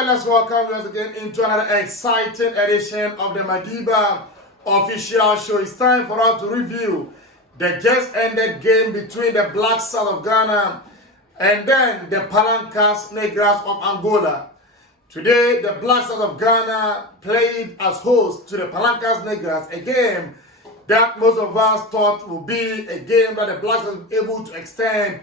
Alright, let's welcome you once again into another exciting edition of the Madiba official show. It's time for us to review the just ended game between the Black Stars of Ghana and then the Palancas Negras of Angola. Today, the Black Stars of Ghana played as hosts to the Palancas Negras, a game that most of us thought would be a game that the Black Stars were able to extend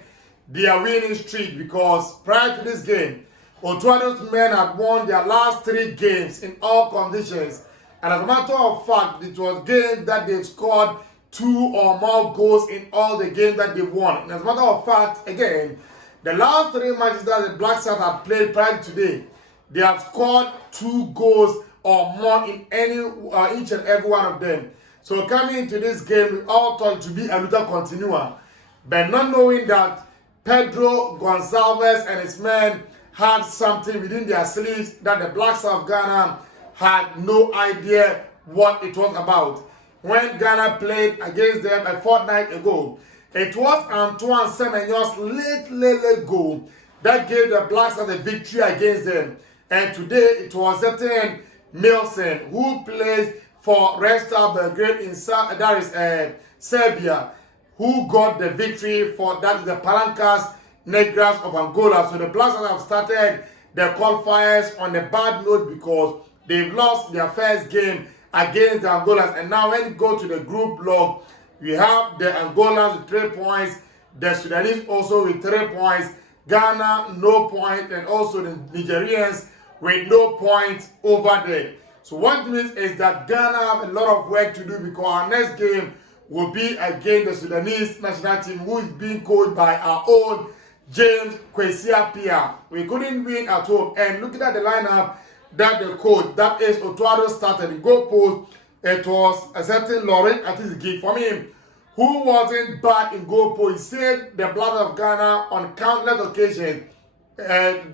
their winning streak, because prior to this game, Otuado's men had won their last 3 games in all conditions, and as a matter of fact, it was games that they've scored 2 or more goals in all the games that they've won. And as a matter of fact, again, the last 3 matches that the Black Stars have played prior to today, they have scored 2 goals or more in each and every one of them. So coming into this game, we all thought it to be a luta continua, but not knowing that Pedro Gonçalves and his men had something within their sleeves that the Black Stars of Ghana had no idea what it was about. When Ghana played against them a fortnight ago, it was Antoine Semenyo's late goal that gave the Black Stars the victory against them. And today it was certain Milson, who plays for Red Star Belgrade in Serbia, who got the victory for that, the Palancas Negras of Angola. So the Black Stars have started the qualifiers on a bad note because they've lost their first game against the Angolas. And now when you go to the group log, we have the Angolans with 3 points, the Sudanese also with 3 points, Ghana no point, and also the Nigerians with no points over there. So what it means is that Ghana have a lot of work to do, because our next game will be against the Sudanese national team, who is being coached by our own James Kwesi. We couldn't win at home, and looking at the lineup that the coach, that is Otuado, started in goal post, it was a certain Laurent Atizigi for me, who wasn't bad in goal post. He saved the blood of Ghana on countless occasions,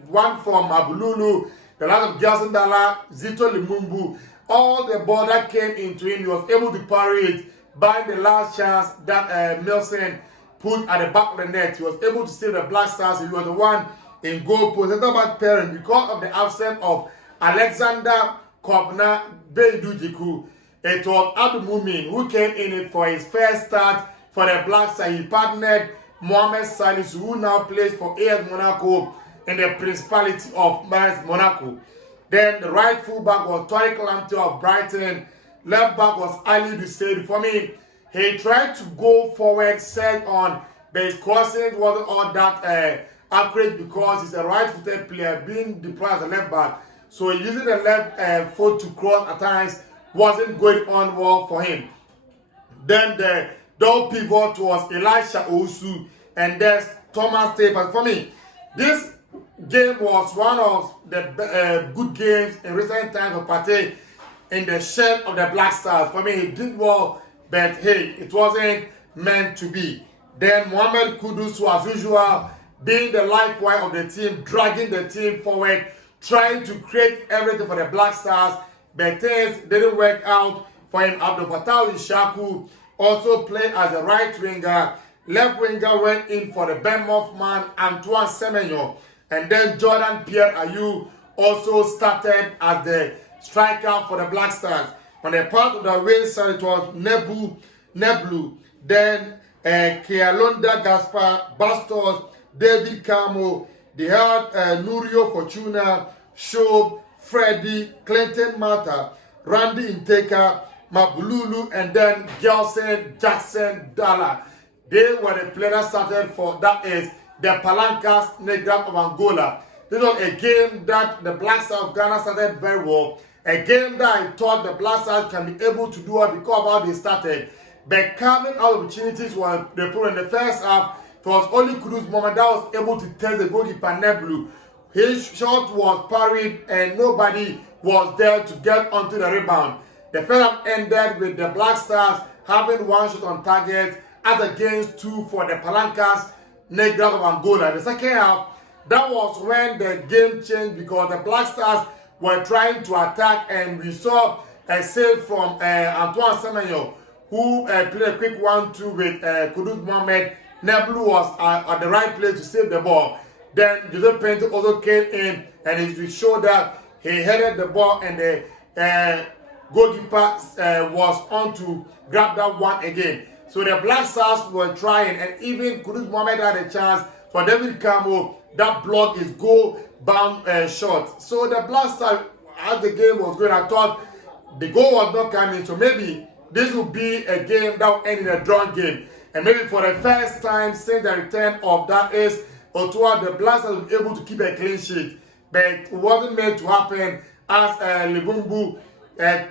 one from Abululu, the last of Gelson Dala, Zito Limumbu, all the ball that came into him, he was able to parry it by the last chance that Milson put at the back of the net. He was able to save the Black Stars. He was the one in goal post. Center back pairing, because of the absence of Alexander Kobna Beidujiku, it was Abdul Mumin who came in for his first start for the Black Stars. He partnered Mohamed Salisu, who now plays for AS Monaco in the Principality of Monaco. Then the right fullback was Tariq Lamptey of Brighton. Left back was Ali Dusaid. For me, he tried to go forward, set on, but his crossing wasn't all that accurate, because he's a right-footed player being deployed as a left back. So using the left foot to cross at times wasn't going on well for him. Then the double pivot was Elisha Owusu, and there's Thomas Tapers. For me, this game was one of the good games in recent times for Partey in the shirt of the Black Stars. For me, he did well, but hey, it wasn't meant to be. Then Mohamed Kudus, who as usual, being the life wire of the team, dragging the team forward, trying to create everything for the Black Stars, but things didn't work out for him. Abdul Fattah Ishaku also played as a right winger. Left winger went in for the Bournemouth man, Antoine Semenyo. And then Jordan Pierre-Ayew also started as the striker for the Black Stars. On the part of the away side, it was Neblu, then Kealonda Gaspar, Bastos, David Camo. They had Nurio Fortuna, Shob, Freddy, Clinton Mata, Randy Inteka, Mabululu, and then Gelson Jackson Dala. They were the players that started for, that is, the Palancas Negras of Angola. This was a game that the Black Stars of Ghana started very well. A game that I thought the Black Stars can be able to do it because of how they started. But carving out opportunities were they put in the first half. It was only Kudus Mohamed that was able to test the goalkeeper Neblu. His shot was parried and nobody was there to get onto the rebound. The first half ended with the Black Stars having 1 shot on target as against 2 for the Palancas Negras of Angola. The second half, that was when the game changed, because the Black Stars were trying to attack, and we saw a save from Antoine Semenyo, who played a quick 1-2 with Kudus Mohamed. Neblu was at the right place to save the ball. Then Jose Pinto also came in and he showed that he headed the ball and the goalkeeper was on to grab that one again. So the Black Stars were trying, and even Kudus Mohamed had a chance for David Camo. That block is goal-bound shot. So the Black Stars, as the game was going, I thought the goal was not coming. So maybe this will be a game that will end in a drawn game. And maybe for the first time since the return of that is Ottawa, the Black Stars were able to keep a clean sheet. But it wasn't meant to happen as Lebumbu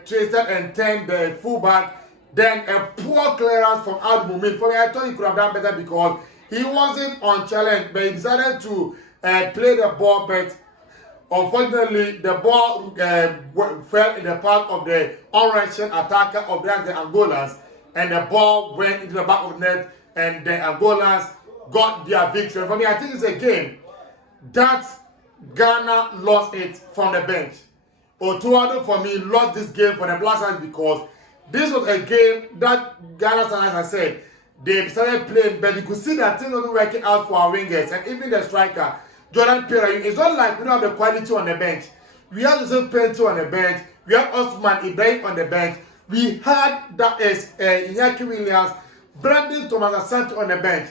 twisted and turned the fullback. Then a poor clearance from Ad Mumin. For me, I thought he could have done better because he wasn't on challenge, but he decided to play the ball. But unfortunately, the ball fell in the path of the unrushing attacker of the Angolans, and the ball went into the back of the net, and the Angolans got their victory. For me, I think it's a game that Ghana lost it from the bench. Otuado, for me, lost this game for the Black Stars because this was a game that Ghana, as I said, they started playing, but you could see that things wasn't working out for our wingers and even the striker, Jordan Pera. It's not like we don't have the quality on the bench. We have Joseph Pinto on the bench. We have Osman Ibrahim on the bench. We had that is Iñaki Williams, Brandon Thomas Asante on the bench.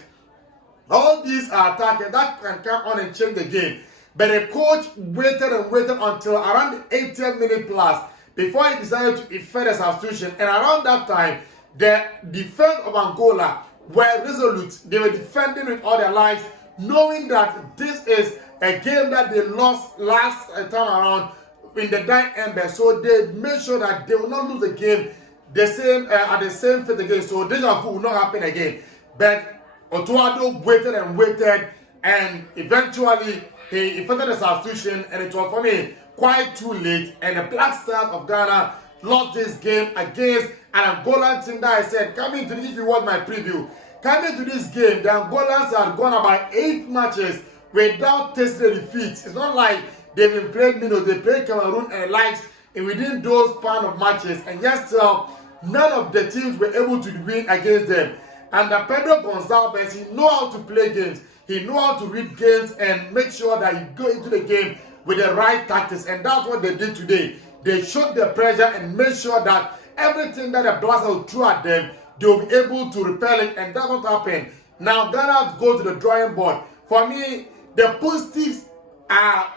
All these are attackers that can come on and change the game. But the coach waited and waited until around the 80th minute plus before he decided to effect a substitution. And around that time, the defense of Angola were resolute. They were defending with all their lives, knowing that this is a game that they lost last time around in the dying ember. So they made sure that they will not lose the game the same at the same fit again. So deja vu will not happen again. But Otuado waited and waited, and eventually he effected a substitution, and it was for me quite too late. And the Black Stars of Ghana lost this game against an Angolan team that I said, coming to this, if you watch my preview, coming to this game, the Angolans had gone about 8 matches without tasting a defeat. It's not like they've been playing minutes, they played Cameroon and likes, and within those span of matches, and yet still, none of the teams were able to win against them. And Pedro Gonçalves, he knows how to play games. He knows how to read games and make sure that you go into the game with the right tactics. And that's what they did today. They showed the pressure and made sure that everything that the Blasters will throw at them, they will be able to repel it. And that's what happened. Now, Ghana has to go to the drawing board. For me, the positives are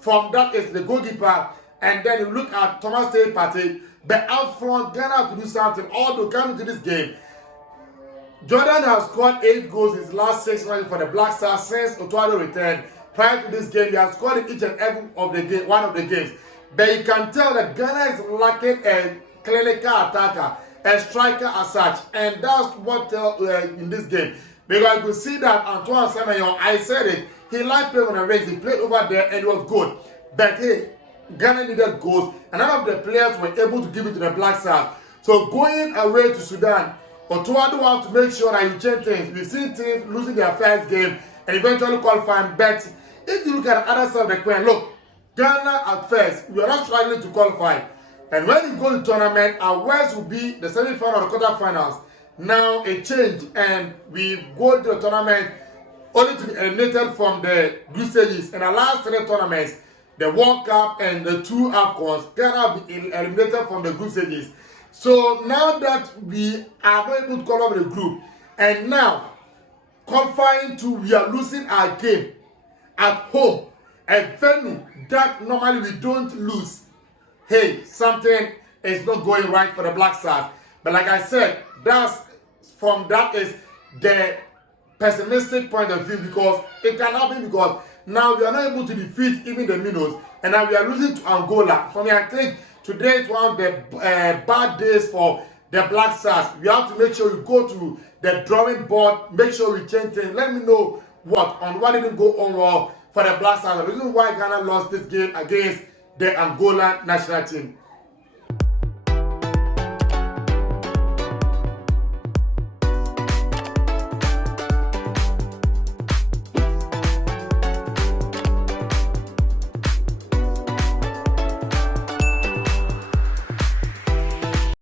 from that is the goalkeeper. And then you look at Thomas Partey. But out front, Ghana have to do something. Although coming to this game, Jordan has scored 8 goals in his last 6 matches for the Black Stars since Otuado returned. Prior to this game, he has scored in each and every of the game, one of the games. But you can tell that Ghana is lacking a clinical attacker, a striker as such, and that's what in this game. Because you could see that Antoine Semenyo, I said it, he liked playing on the wings. He played over there and it was good. But hey, Ghana needed goals, and none of the players were able to give it to the Black Stars. So going away to Sudan, Otuado wants to make sure that you change things. We've seen teams losing their first game and eventually qualifying. But if you look at the other side of the coin, look, Ghana at first, we are not struggling to qualify. And when you go to the tournament, our worst will be the semi-final or the quarterfinals. Now it changed, and we go to the tournament only to be eliminated from the group stages. In the last 3 tournaments, the World Cup and the 2 AFCONs, Ghana will be eliminated from the group stages. So now that we are not able to qualify the group, and now qualifying to, we are losing our game at home, a venue that normally we don't lose. Hey, something is not going right for the Black Stars. But like I said, that's from that is the pessimistic point of view, because it can happen, because now we are not able to defeat even the Minnows, and now we are losing to Angola. For me, I think today is one of the bad days for the Black Stars. We have to make sure we go to the drawing board, make sure we change things. Let me know what didn't go on well for the Black Stars. The reason why Ghana lost this game against the Angola national team.